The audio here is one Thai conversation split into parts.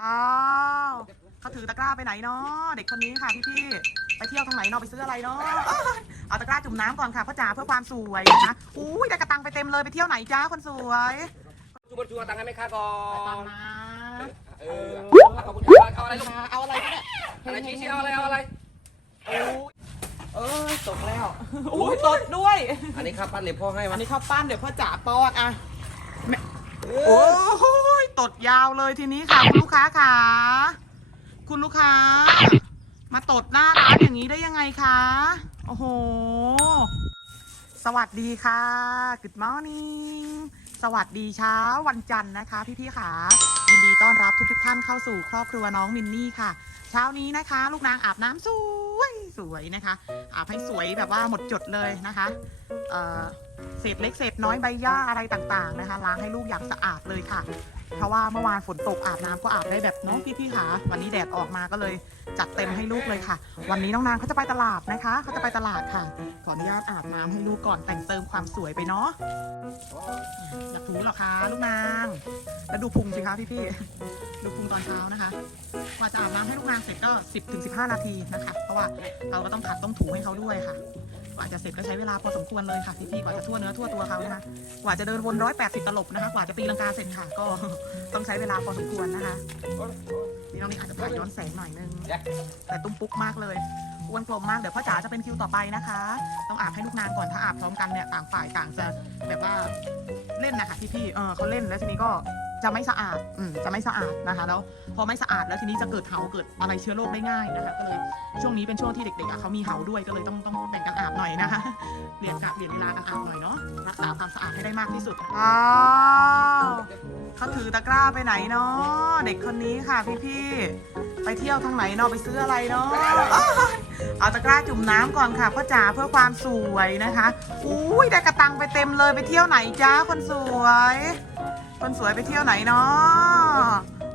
อ้าวเขาถือตะกร้าไปไหนเนาะเด็กคนนี้ค่ะพี่พี่ไปเที่ยวทางไหนเนาะไปซื้ออะไรเนาะเอาตะกร้าจุ่มน้ำก่อนค่ะพ่อจ๋าเพื่อความสวยนะอุ้ยได้กระตังไปเต็มเลยไปเที่ยวไหนจ้าคนสวยชูบนชูเอาตังค์ให้แม่ค้าก่อตังนะเออเอาอบคุณเอาอะไรลูกเอาอะไรก็ได้อะไรชี้ชี้เอาอะไรเอาอะไรโอ้เออตกแล้วอุ้ยตดด้วย อันนี้ครับปั้นเดี๋ยวพ่อให้อัมันนี้ข้าวปั้นเดี๋ยวพ่อจ๋าป้อนอะแม่โอ้ ตดยาวเลยทีนี้ค่ะ คุณลูกค้าค่ะคุณลูกค้า มาตดหน้าร้านอย่างนี้ได้ยังไงคะโอ้โห สวัสดีค่ะ Good morning สวัสดีเช้าวันจันทร์นะคะ พี่ๆค่ะยินดีต้อนรับทุกท่านเข้าสู่ครอบครัวน้องมินนี่ค่ะ เช้านี้นะคะ ลูกนางอาบน้ำสวยสวยนะคะอาบให้สวยแบบว่าหมดจดเลยนะคะเอ่อเศษเล็กเศษน้อยใบหญ้าอะไรต่างๆนะคะล้างให้ลูกอย่างสะอาดเลยค่ะ เพราะว่าเมื่อวานฝนตกอาบน้ำก็อาบได้แบบเน้องพี่ๆค่ะวันนี้แดดออกมาก็เลยจัดเต็มให้ลูกเลยค่ะ วันนี้น้องนางเขาจะไปตลาดนะคะเขาจะไปตลาดค่ะขออนุญาตอาบน้ำให้ลูกก่อนแต่งเติมความสวยไปเนาะอยากถูหรอคะลูกนาง แล้วดูพุงสิคะพี่ๆดูพุงตอนเช้านะคะกว่าจะอาบน้ำให้ลูกนางเสร็จก็ 10ถึง15 นาทีนะคะ เพราะว่าเราก็ต้องขัดต้องถูให้เขาด้วยค่ะ กว่าจะเสร็จก็ใช้เวลาพอสมควรเลยค่ะพี่ๆกว่าจะทั่วเนื้อทั่วตัวเขานะคะ กว่าจะเดินวน180ตลบนะคะ กว่าจะตีลังกาเสร็จค่ะ ก็ต้องใช้เวลาพอสมควรนะคะนี่น้องนี่อาจจะถ่ายย้อนแสงหน่อยนึง แต่ตุ้มปุ๊กมากเลยอ้วนกลมมาก เดี๋ยวพ่อจ๋าจะเป็นคิวต่อไปนะคะ ต้องอาบให้ลูกนางก่อน ถ้าอาบพร้อมกันเนี่ยต่างฝ่ายต่างจะแบบว่าเล่นนะคะพี่ๆเออเขาเล่นแล้วทีนี้ก็ จะไม่สะอาดอืมจะไม่สะอาดนะคะ แล้วพอไม่สะอาดแล้วทีนี้จะเกิดเหาเกิดอะไรเชื้อโรคได้ง่ายนะคะ ก็เลยช่วงนี้เป็นช่วงที่เด็กๆอะเขามีเหาด้วยก็เลยต้องต้องแบ่งกันอาบหน่อยนะคะเปลี่ยนกะเปลี่ยนเวลากันอาบหน่อยเนาะรักษาความสะอาดให้ได้มากที่สุดอ้าวเขาถือตะกร้าไปไหนเนาะเด็กคนนี้ค่ะพี่ๆไปเที่ยวทางไหนเนาะไปซื้ออะไรเนาะเอาตะกร้าจุ่มน้ำก่อนค่ะพ่อจ๋าเพื่อความสวยนะคะอุ้ยได้กระตังไปเต็มเลยไปเที่ยวไหนจ้าคนสวย คนสวยไปเที่ยวไหนเนาะ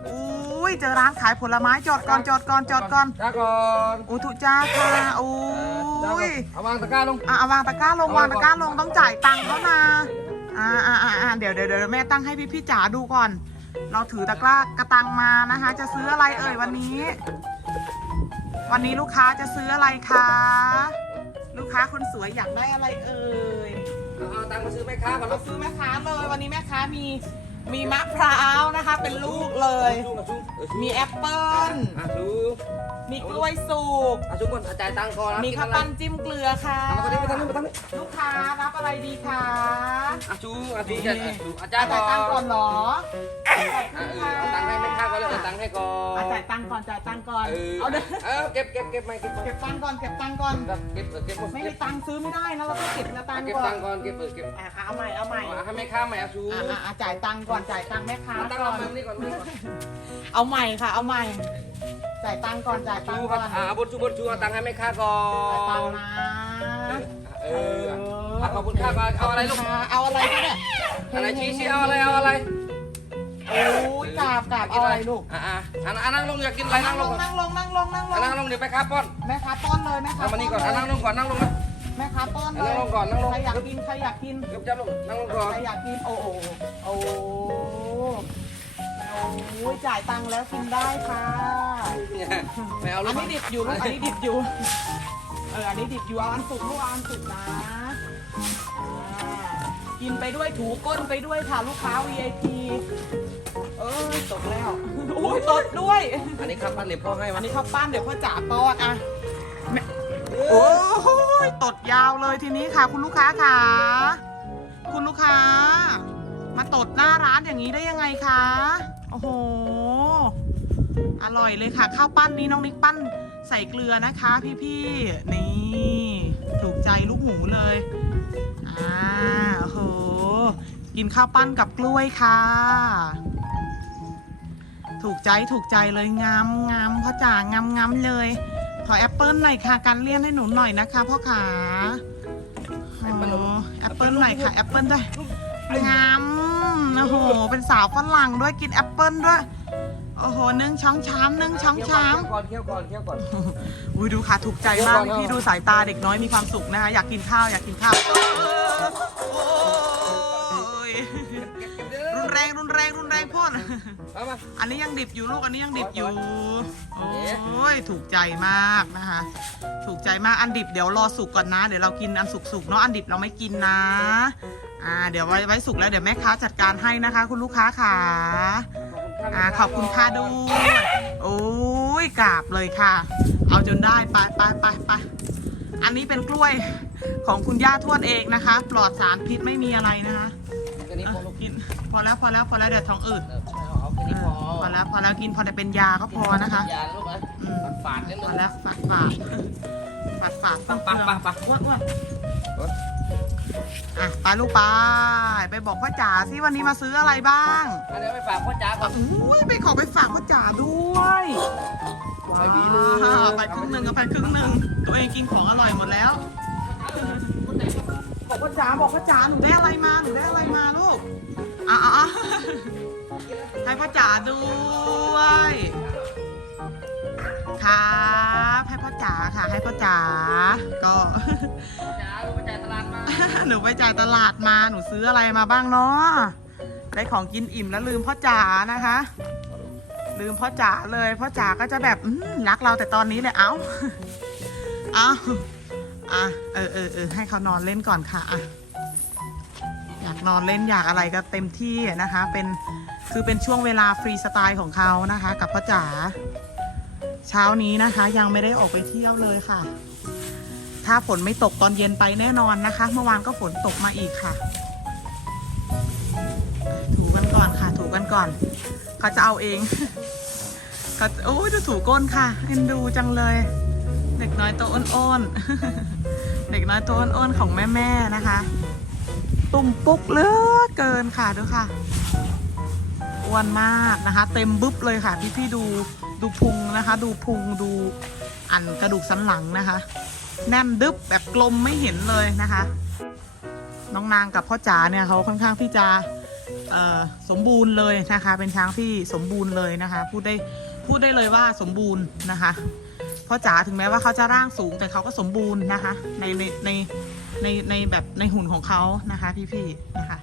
อุ้ยเจอร้านขายผลไม้จอดก่อนจอดก่อนจอดก่อนจ้าก่อนอุทุจ้าค่ะอุจ้าก่อ้ยนเอาวางตะกร้าลงอะเอาวางตะกร้าลงวางตะกร้าลงต้องจ่ายตังค์เขานะอ่าอ่าอ่าอ่าเดี๋ยวเดี๋ยวเดี๋ยวแม่ตั้งให้พี่พี่จ๋าดูก่อน เราถือตะกร้ากระตังมานะคะ จะซื้ออะไรเอ่ยวันนี้ วันนี้ลูกค้าจะซื้ออะไรคะลูกค้าคนสวยอยากได้อะไรเอ่ยเอาเอาตังค์มาซื้อแม่ค้าก่อนเราลูกซื้อแม่ค้าเลยวันนี้แม่ค้ามี มีมะพร้าวนะคะ เป็นลูกเลยชูชูเออชูมีแอปเปิ้ลอะชูมีกล้วยสุกอะชูก่อนอะจ่ายตังค์ก่อนนะมีข้าวปั้นจิ้มเกลือค่ะเอามาตรงนี้มาทางนี้มาทางนี้ ลูกค้ารับอะไรดีคะ อะชูอะชูจ่ายอะชูอะจ่าจ่ายยก่ตัองค์ก่อนนเหรออะเออเอาตังค์ให้แม่ค้าก่อนเลยเอาตังค์ให้ก่ออะนจ่ายตังค์ก่อนจ่ายตังค์ก่อน เออเอาเดี๋ยวเออเก็บเก็บเก็บไม่เก็บไม่เก็บตังค์ก่อนเก็บตังค์ก่อน เก็บเออเก็บหมดไม่เก็มีบตังค์ซื้อไม่ได้นะเราต้องเก็บตังค์เก็บก่อตันงค์ก่อนเก็บเออเก็บอะเอาใหม่เอาใหม่เอาให้แม่ค้าใหม่เอาชูอะอะอะจ่ายตังค์ก่อนจ่ายตังค์แม่ค้าเอาตังค์ก่อเรานมานี่ก่อนมานี่ก่อนเอาใหม่ค่ะ เอาใหม่จ่ายตังค์ก่อนจ่ายตังชูค์ครัก่บอนอ่าบนชูบนชูเอาตังค์ให้แม่ค้าก่อจ่ายตังนค์นะเอออ่ะขอบคุณครับเอาเอาอะไรลูก เอาอะไรก็ได้อะไรชี้ชี้เอาอะไรเอาอะไรโอ้ยกราบกราบเอาอะไรลูกอ่าอ่าอ่านั่งลงอยากกินอะไรนั่นั่งงลลงงนั่งลงนั่งลงนั่งลอะงนั่งลงเดี๋ยวไปค้าป้อนแม่ค้าป้อนเลยแม่ค้าเอามานี่ก่อนป้อะนั่งลงก่อนนั่งลงนะ แม่ค้าป้อนเลยนั่งลงก่อนนั่งลง ใครอยากกินใครอยากกินเก็บจับลงนั่งลงก่อนใครอยากกินโอ้โหโอ้โหโอ้ยจ่ายตังค์แล้วกินได้ค่ะไม่เอาลูอักนนี้ดิบอยู่ลูกอันนี้ดิบอยู่เอออันนี้ดิบอยู่เอาอันสุกลูกเอาอันสุกนะอ่า กินไปด้วยถูก้นไปด้วยค่ะลูกค้า VIP เออตกแล้วโอ้ยตดด้วย อันนี้ครับปั้นเดี๋ยวพ่อให้อัมันนนี้ข้าวปั้นเดี๋ยวพ่อจ๋าป้อนอะแม่โอ้ยตดยาวเลยทีนี้ค่ะ คุณลูกค้าค่ะ คุณลูกค้า มาตดหน้าร้านอย่างนี้ได้ยังไงคะโอ้โหอร่อยเลยค่ะข้าวปั้นนี้น้องนิกปั้นใส่เกลือนะคะ พี่ๆนี่ถูกใจลูกหมูเลย อ่าโอ้โห กินข้าวปั้นกับกล้วยค่ะ ถูกใจถูกใจเลยงามงามพ่อจ๋างามงามเลย ขอแอปเปิลหน่อยค่ะ การเลี่ยนให้หนูหน่อยนะคะพ่อขาโอ้แอปเปิลหน่อยค่ะแอปเปิลด้วยงามโอ้โห เป็นสาวฝรั่งด้วยกินแอปเปิลด้วย โอ้โหนึ่งช้องช้ามนึ่งช้องช้ามก่อนเคี่ยวก่อนเคี่ยวก่อนอุ้ยดูค่ะถูกใจมากเดี๋ยวก่อนพี่ดูสายตาเด็กน้อยมีความสุขนะคะอยากกินข้าวอยากกินข้าวโอ้ยรุนแรงรุนแรงรุนแรงพ่อเอามาอันนี้ยังดิบอยู่ลูกอันนี้ยังดิบอยู่โอ้ยถูกใจมากนะคะ ถูกใจมากอันดิบเดี๋ยวรอสุกก่อนนะเดี๋ยวเรากินอันสุกๆเนาะอันดิบเราไม่กินนะอ่าเดี๋ยวไว้ไว้สุกแล้วเดี๋ยวแม่ค้าจัดการให้นะคะ คุณลูกค้าค่ะ อ่าขอบคุณค่ะด้วยโอ้ยกราบเลยค่ะ เอาจนได้ไปไปไปไปอันนี้เป็นกล้วยของคุณย่าทวดเองนะคะ ปลอดสารพิษไม่มีอะไรนะคะแค่นี้พอลูกกิน พอแล้วพอแล้วพอแล้วเดี๋ยวท้องอืดเออเอาแค่นี้พอพอแล้วพอแล้วกินพอได้เป็นยาก็พอนะคะยาลูกนะอืมฝาดๆนิดพนึองแล้วฝาดฝาดฝาดฝาดปังปังปังปังอ้วนอ้วน อะไปลูกไปไปบอกพ่อจ๋าสิวันนี้มาซื้ออะไรบ้างอันนี้ไปฝากพ่อจ๋าก่อนอุ้ยไปขอไปฝากพ่อจ๋าด้วยไปดีเลยว้าวไปครึ่งหนึ่งเอาไปครึ่งหนึ่งตัวเองกินของอร่อยหมดแล้วบอกพ่อจ๋าบอกพ่อจ๋าหนูได้อะไรมาหนูได้อะไรมาลูกอะอะอะให้พ่อจ๋าด้วย ครับให้พ่อจ๋าค่ะ ให้พ่อจ๋าก็พ่อจ๋าลูกไปจ่ายตลาดมาหนูไปจ่ายตลาดมาหนูซื้ออะไรมาบ้างเนาะได้ของกินอิ่มแล้วลืมพ่อจ๋านะคะ ลืมพ่อจ๋าเลยพ่อจ๋าก็จะแบบอื้อหือรักเราแต่ตอนนี้เลยเอ้าเอ้าอะเออเออเออให้เขานอนเล่นก่อนค่ะอะอยากนอนเล่นอยากอะไรก็เต็มที่นะคะ เป็นคือเป็นช่วงเวลาฟรีสไตล์ของเขานะคะ กับพ่อจ๋า เช้านี้นะคะ ยังไม่ได้ออกไปเที่ยวเลยค่ะ ถ้าฝนไม่ตกตอนเย็นไปแน่นอนนะคะ เมื่อวานก็ฝนตกมาอีกค่ะ ถูกันก่อนค่ะ ถูกันก่อนเขาจะเอาเองเขาโอ้ยดูถูก้นค่ะเอ็นดูจังเลย เด็กน้อยตัวอ้นๆเด็กน้อยตัวอ้นๆของแม่ๆนะคะ ตุ่มปุ๊กเลือเกินค่ะดูค่ะอ้วนมากนะคะ เต็มบึ๊บเลยค่ะพี่พี่ๆดู ดูพุงนะคะ ดูพุงดูอันกระดูกสันหลังนะคะ แน่นดึบแบบกลมไม่เห็นเลยนะคะ น้องนางกับพ่อจ๋าเนี่ยเขาค่อนข้างที่จะสมบูรณ์เลยนะคะ เป็นช้างที่สมบูรณ์เลยนะคะ พูดได้พูดได้เลยว่าสมบูรณ์นะคะพ่อจ๋าถึงแม้ว่าเขาจะร่างสูงแต่เขาก็สมบูรณ์นะคะ ในในในในในแบบในหุ่นของเขานะคะ พี่ๆนะคะ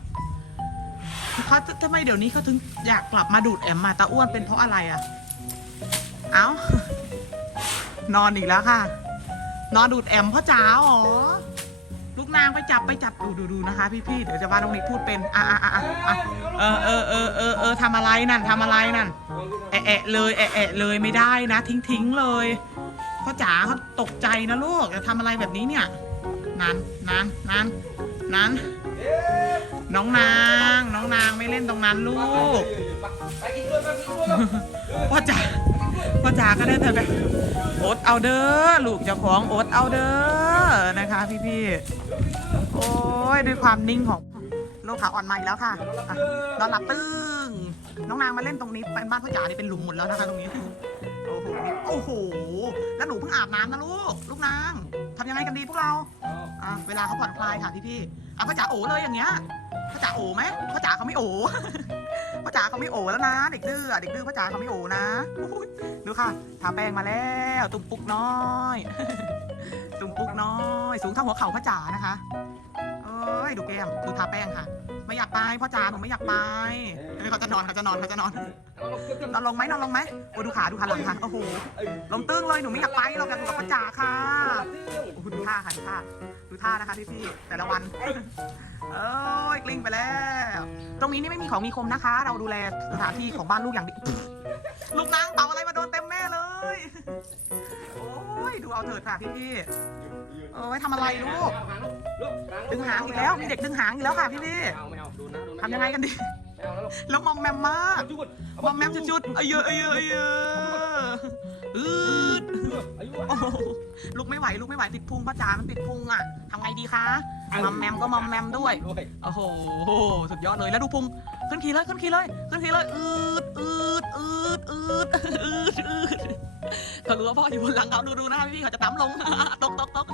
เขาทำไมเดี๋ยวนี้เขาถึงอยากกลับมาดูดแอมมาตาอ้วนเป็นเพราะอะไรอะ่ะ เอ้านอนอีกแล้วค่ะ นอนดูดแอมพ่อจ๋าอ๋อ ลูกนางไปจับไปจับดูดูดูนะคะ พี่ๆ เดี๋ยวจะว่าน้องนิกพูดเป็นอะอะอะอะอะเออเออเออเออเออทำอะไรนั่นทำอะไรนั่น แอะแอะเลยแอะแอะเลยไม่ได้นะ ทิ้งทิ้งเลยพ่อจ๋าเขาตกใจนะลูกจะทำอะไรแบบนี้เนี่ยนั้นนั้นนั้นนั้นน้องนาง น้องนางไม่เล่นตรงนั้นลูกไปกินด้วยไปกินด้วยพ่อจ๋า พ่อจ๋าก็ได้แต่แบบอดเอาเด้อลูกเจ้าของอดเอาเด้อนะคะ พี่พี่ๆโอ้ยด้วยความนิ่งของโลกขาอ่อนมาอีกแล้วค่ะอะนอนหลับตึ้งน้องนางมาเล่นตรงนี้เป็นบ้านพ่อจ๋านี่เป็นหลุมหมดแล้วนะคะตรงนี้โอ้โหโอ้โหแล้วหนูเพิ่งอาบน้ำนะลูกลูกนางทำยังไงกันดีพวกเราอะเวลาเขาผ่อนคลายค่ะพี่พี่ๆอะพ่อจ๋าโอเลยอย่างเงี้ย พ่อจ๋าโอไหมพ่อจ๋าเขาไม่โอพ่อจ๋าเขาไม่โอแล้วนะเด็กดื้อเด็กดื้อพ่อจ๋าเขาไม่โอนะดูค่ะทาแป้งมาแล้ว ตุ้มปุกน้อย ตุ้มปุกน้อย สูงเท่าหัวเข่าพ่อจ๋านะคะเอ้ยดูแก้มดูทาแป้งค่ะ ไม่อยากไปพ่อจ๋าหนูไม่อยากไปเฮ้ยเขาจะนอนเขาจะนอนเขาจะนอนนอนลงไหมนอนลงไหมโอ้ดูขาดูขาหลังค่ะโอ้โหลงตึ้งเลยหนูไม่อยากไปเราอยากอยู่กับพ่อจ๋าค่ะโอ้โหดูท่าค่ะดูท่าดูท่านะคะพี่พี่ๆแต่ละวันเอ้ยกลิ้งไปแล้ว ตรงนี้นี่ไม่มีของมีคมนะคะ เราดูแลสถานที่ของบ้านลูกอย่างดีลูกนางเต่าอะไรมาโดนเต็มแม่เลย โอ้ยดูเอาเถิดค่ะพี่พี่ๆเอ้ยทำอะไรลูก ดึงหางอีกแล้ว มีเด็กดึงหางอีกแล้วค่ะพี่พี่ ทำยังไงกันดี ไม่เอาแล้วแล้วมอมแมมมาก จุดมอมแมมจุดๆเอ้ยเอ้ยเอ้ยเอ้ยอืดอายุ โอ้โหลุกไม่ไหวลุกไม่ไหวติดพุงป้าจ๋ามันติดพุงอะทำไงดีคะ มอมแมมก็มอมแมมด้วย ด้วยโอ้โห สุดยอดเลย แล้วดูพุง ขึ้นขี่เลย ขึ้นขี่เลย ขึ้นขี่เลย อืดอืดอืดอืดอืดอืดเขารู้ว่าพ่ออยู่บนหลังเขาดูดูนะคะพี่ๆเขาจะตั้มลง ตกตกตก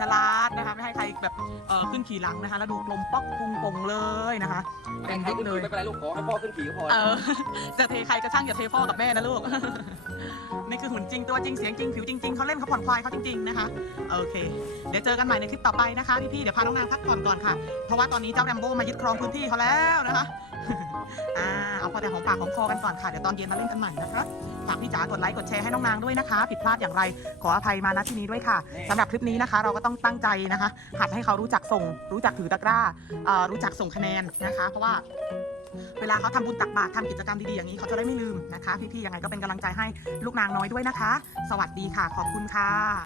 ฉลาดนะคะ ไม่ให้ใครแบบ เออขึ้นขี่หลังนะคะ แล้วดูกลมป๊อกพุงป่งเลยนะคะ แต่งให้ขึ้นขี่ไม่เป็นไรลูกขอให้พ่อขึ้นขี่ก็พอเออจะเทใครก็ช่างอย่าเทพ่อกับแม่นะลูก นี่คือหุ่นจริงตัวจริงเสียงจริงผิวจริงๆเขาเล่นเขาผ่อนคลายเขาจริงๆนะคะโอเค เดี๋ยวเจอกันใหม่ในคลิปต่อไปนะคะพี่ๆเดี๋ยวพาน้องนางพักผ่อนก่อนค่ะ เพราะว่าตอนนี้เจ้าแรมโบ้มายึดครองพื้นที่เขาแล้วนะคะ อ่าเอาพอแต่ของปากของคอกันก่อนค่ะ เดี๋ยวตอนเย็นมาเล่นกันใหม่นะคะ ฝากพี่จ๋ากดไลค์กดแชร์ให้น้องนางด้วยนะคะ ผิดพลาดอย่างไรขออภัยมาณที่นี้ด้วยค่ะสำหรับคลิปนี้นะคะ เราก็ต้องตั้งใจนะคะ หัดให้เขารู้จักส่ง รู้จักถือตะกร้าเอ่อรู้จักส่งคะแนนนะคะ เพราะว่าเวลาเขาทำบุญตักบาตรทำกิจกรรมดีๆอย่างนี้เขาจะได้ไม่ลืมนะคะ พี่ๆยังไงก็เป็นกำลังใจให้ลูกนางน้อยด้วยนะคะ สวัสดีค่ะ ขอบคุณค่ะ